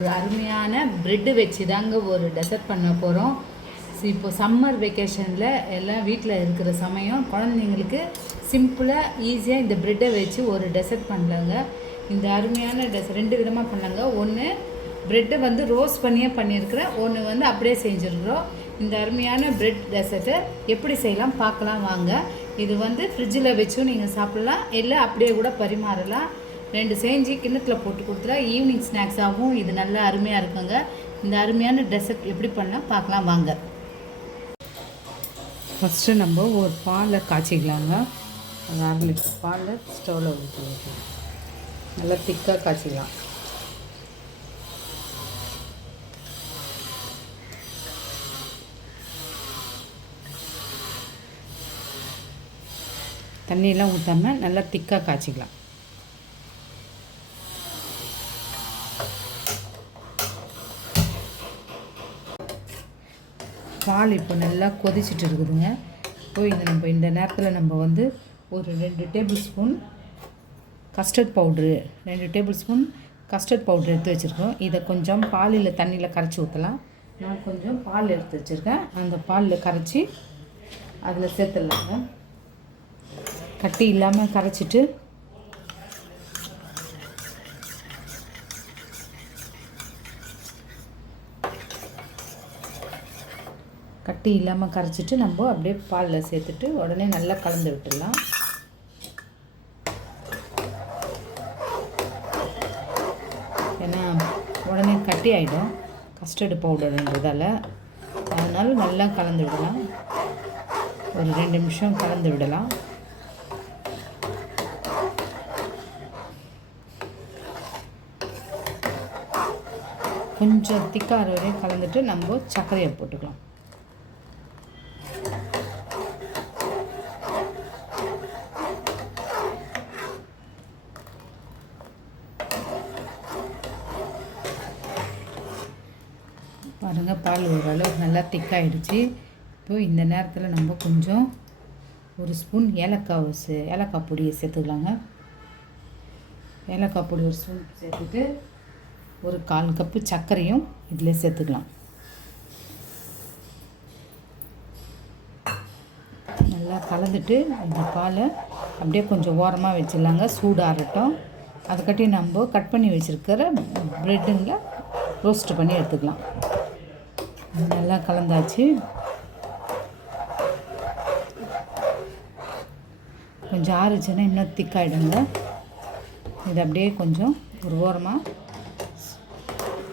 ஒரு அருமையான ப்ரெட்டு வச்சு தாங்க ஒரு டெசர்ட் பண்ண போகிறோம். இப்போ சம்மர் வெக்கேஷனில் எல்லாம் வீட்டில் இருக்கிற சமயம் குழந்தைங்களுக்கு சிம்பிளாக ஈஸியாக இந்த ப்ரெட்டை வச்சு ஒரு டெசர்ட் பண்ணலாங்க. இந்த அருமையான ரெண்டு விதமாக பண்ணலாங்க. ஒன்று ப்ரெட்டை வந்து ரோஸ்ட் பண்ணியே பண்ணியிருக்கிறேன், ஒன்று வந்து அப்படியே செஞ்சுருக்குறோம். இந்த அருமையான ப்ரெட் டெசர்ட்டை எப்படி செய்யலாம் பார்க்கலாம் வாங்க. இது வந்து ஃப்ரிட்ஜில் வச்சும் நீங்கள் சாப்பிட்லாம், இல்லை அப்படியே கூட பரிமாறலாம். ரெண்டு செஞ்சு கிண்ணத்தில் போட்டு கொடுத்துட்டா ஈவினிங் ஸ்நாக்ஸாகவும் இது நல்லா அருமையாக இருக்குங்க. இந்த அருமையான டெசர்ட் எப்படி பண்ணால் பார்க்கலாம் வாங்க. ஃபஸ்ட்டு நம்ம ஒரு பாலை காய்ச்சிக்கலாங்க. ஒரு 1/2 லிட்டர் பால் ஸ்டவ்வில் ஊற்றி நல்லா திக்காக காய்ச்சிக்கலாம். தண்ணியெல்லாம் ஊற்றாமல் நல்லா திக்காக காய்ச்சிக்கலாம். பால் இப்போ நல்லா கொதிச்சுட்டு இருக்குதுங்க. இப்போ இந்த நேரத்தில் நம்ம வந்து ஒரு 2 table spoon custard powder 2 table spoon custard powder எடுத்து வச்சுருக்கோம். இதை கொஞ்சம் பாலில் தண்ணியில் கரைச்சி ஊற்றலாம். நான் கொஞ்சம் பால் எடுத்து வச்சுருக்கேன், அந்த பாலில் கரைச்சி அதில் சேர்த்துடலாங்க. கட்டி இல்லாமல் கரைச்சிட்டு கட்டி இல்லாமல் கரைச்சிட்டு நம்ம அப்படியே பாலில் சேர்த்துட்டு உடனே நல்லா கலந்து விட்டுடலாம். ஏன்னா உடனே கட்டி ஆகிடும் கஸ்டர்டு பவுடர்ன்றதால், அதனால் நல்லா கலந்து விடலாம். ஒரு 2 நிமிஷம் கலந்து விடலாம். கொஞ்சம் திக்கார வரையும் கலந்துட்டு நம்ம சர்க்கரையை போட்டுக்கலாம். பாருங்கள், பால் ஓரளவுக்கு நல்லா திக்காகிடுச்சு. இப்போது இந்த நேரத்தில் நம்ம கொஞ்சம் ஒரு ஸ்பூன் ஏலக்காய் பொடியை சேர்த்துக்கலாங்க. ஏலக்காய் பொடி ஒரு ஸ்பூன் சேர்த்துட்டு ஒரு 1/4 கப்பு சர்க்கரையும் இதில் சேர்த்துக்கலாம். நல்லா கலந்துட்டு இந்த பாலை அப்படியே கொஞ்சம் ஓரமாக வச்சிடலாங்க, சூடாகட்டும். அதுக்கட்டி நம்ம கட் பண்ணி வச்சுருக்கிற ப்ரெட்டுங்களை ரோஸ்ட் பண்ணி எடுத்துக்கலாம். நல்லா கலந்தாச்சு. கொஞ்சம் ஆறுச்சுன்னா இன்னும் திக்காயிடுங்க. இது அப்படியே கொஞ்சம் ஒரு ஓரமாக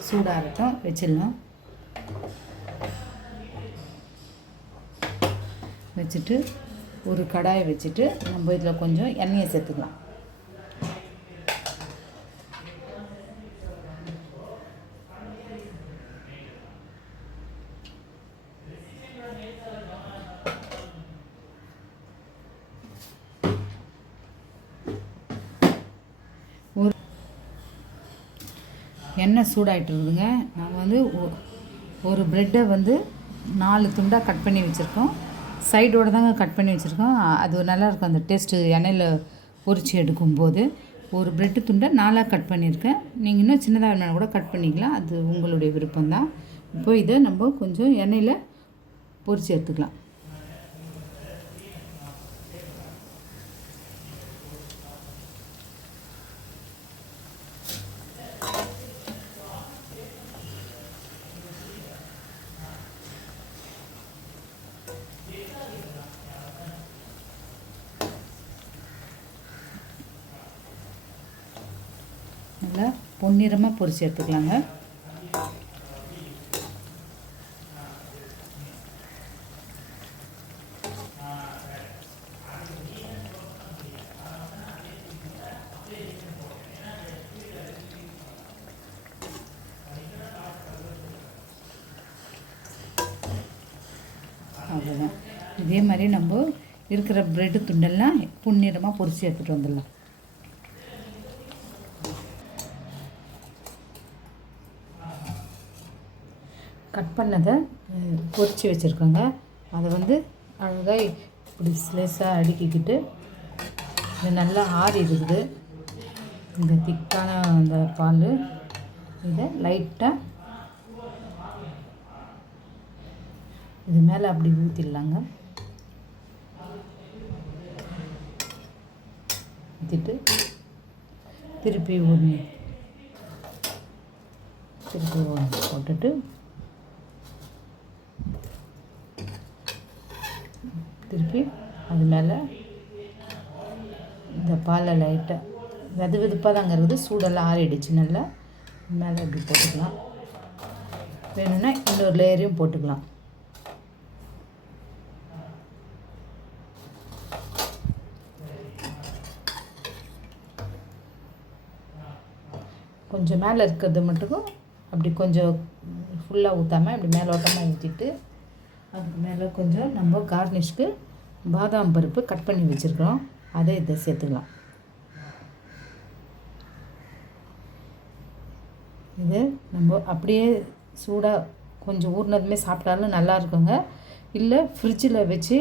சூடாகட்டும் வச்சிடலாம். வச்சுட்டு ஒரு கடாயை வச்சுட்டு நம்ம இதில் கொஞ்சம் எண்ணெயை சேர்த்துக்கலாம். எண்ணெய் சூடாகிட்டு இருக்குதுங்க. நாங்கள் வந்து ஒரு ப்ரெட்டை வந்து 4 துண்டாக கட் பண்ணி வச்சுருக்கோம். சைடோடு தாங்க கட் பண்ணி வச்சுருக்கோம். அது நல்லாயிருக்கும் அந்த டேஸ்ட்டு எண்ணெயில் பொரித்து எடுக்கும்போது. ஒரு ப்ரெட்டு துண்டை 4ஆக கட் பண்ணியிருக்கேன். நீங்கள் இன்னும் சின்னதாக வேணாலும் கூட கட் பண்ணிக்கலாம், அது உங்களுடைய விருப்பம்தான். இப்போ இதை நம்ம கொஞ்சம் எண்ணெயில் பொரித்து எடுத்துக்கலாம். நல்லா பொன்னிறமாக பொரித்து எடுத்துக்கலாங்க. அவ்வளோதான். இதே மாதிரி நம்ம இருக்கிற ப்ரெட்டு துண்டெல்லாம் பொன்னிறமாக பொரித்து எடுத்துகிட்டு வந்துடலாம். கட் பண்ணதை பொரித்து வச்சுருக்கோங்க. அதை வந்து அழகாக இப்படி ஸ்லேஸாக அடுக்கிக்கிட்டு, இது நல்லா ஆறி இருக்குது இந்த திக்கான அந்த பால். இதை லைட்டாக இது மேலே அப்படி ஊற்றிடலாங்க. ஊற்றிட்டு திருப்பி போட்டுட்டு திருப்பி அது மேலே இந்த பாலை லைட்டாக வெதுப்பாக தாங்க இருக்குது, சூடெல்லாம் ஆறிடுச்சு. நல்லா மேலே இப்படி போட்டுக்கலாம். வேணும்னா இன்னொரு லேயரையும் போட்டுக்கலாம். கொஞ்சம் மேலே இருக்கிறது மட்டும் அப்படி கொஞ்சம் ஃபுல்லாக ஊற்றாமல் இப்படி மேலோட்டமாக ஊற்றிட்டு அதுக்கு மேலே கொஞ்சம் நம்ம கார்னிஷ்க்கு பாதாம் பருப்பு கட் பண்ணி வச்சுருக்கிறோம், அதை இதை சேர்த்துக்கலாம். இது நம்ம அப்படியே சூடாக கொஞ்சம் ஊறினதுமே சாப்பிட்டாலும் நல்லா இருக்குங்க. இல்லை ஃப்ரிட்ஜில் வச்சு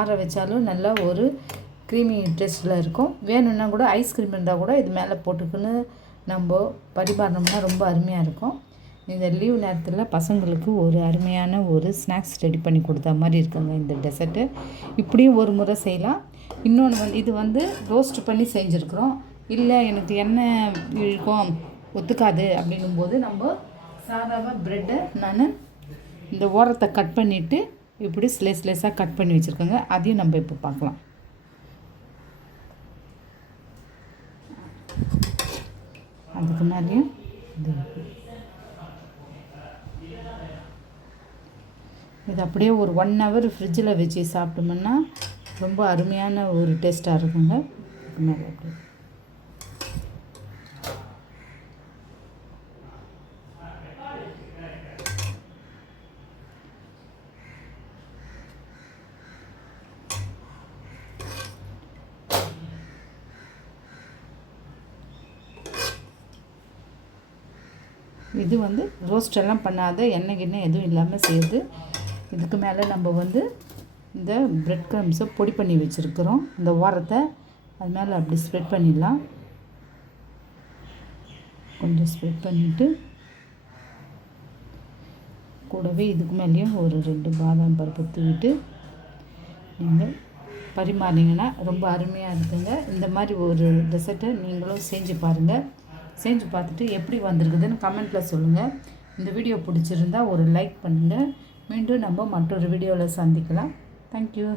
ஆற வச்சாலும் நல்லா ஒரு க்ரீமி டேஸ்ட்டில் இருக்கும். வேணும்னா கூட ஐஸ்கிரீம் இருந்தால் கூட இது மேலே போட்டுக்கின்னு நம்ம பரிமாறினோம்னா ரொம்ப அருமையாக இருக்கும். இந்த லீவ் நேரத்தில் பசங்களுக்கு ஒரு அருமையான ஒரு ஸ்நாக்ஸ் ரெடி பண்ணி கொடுத்த மாதிரி இருக்குங்க இந்த டெசர்ட்டு. இப்படியும் ஒரு முறை செய்யலாம். இன்னொன்று இது ரோஸ்ட் பண்ணி செஞ்சுருக்குறோம். இல்லை எனக்கு எண்ணெய் இழுக்கும் ஒத்துக்காது அப்படின்னும்போது நம்ம சாதாவாக ப்ரெட்டை நான் இந்த ஓரத்தை கட் பண்ணிவிட்டு இப்படி ஸ்லேஸாக கட் பண்ணி வச்சுருக்கோங்க. அதையும் நம்ம இப்போ பார்க்கலாம். அதுக்கு மேலேயும் இது அப்படியே ஒரு 1 hour ஃப்ரிட்ஜில் வச்சு சாப்பிட்டோம்னா ரொம்ப அருமையான ஒரு டேஸ்ட்டாக இருக்குங்க. அதுக்கு மேலே அப்படி இது ரோஸ்டெல்லாம் பண்ணாத எண்ணெய் எதுவும் இல்லாமல் செய்யுது. இதுக்கு மேலே நம்ம இந்த பிரெட் க்ரம்ஸை பொடி பண்ணி வச்சுருக்கிறோம். இந்த ஓரத்தை அது மேலே அப்படி ஸ்ப்ரெட் பண்ணிடலாம். கொஞ்சம் ஸ்ப்ரெட் பண்ணிவிட்டு கூடவே இதுக்கு மேலேயும் ஒரு 2 பாதாம் பருப்பு தூவிட்டு நீங்கள் பரிமாறினீங்கன்னா ரொம்ப அருமையாக இருக்குங்க. இந்த மாதிரி ஒரு டெசர்ட்டை நீங்களும் செஞ்சு பாருங்கள். செஞ்சு பார்த்துட்டு எப்படி வந்திருக்குதுன்னு கமெண்ட்டில் சொல்லுங்கள். இந்த வீடியோ பிடிச்சிருந்தா ஒரு லைக் பண்ணுங்கள். மீண்டும் நம்ம மற்றொரு வீடியோவில் சந்திக்கலாம். தேங்க்யூ.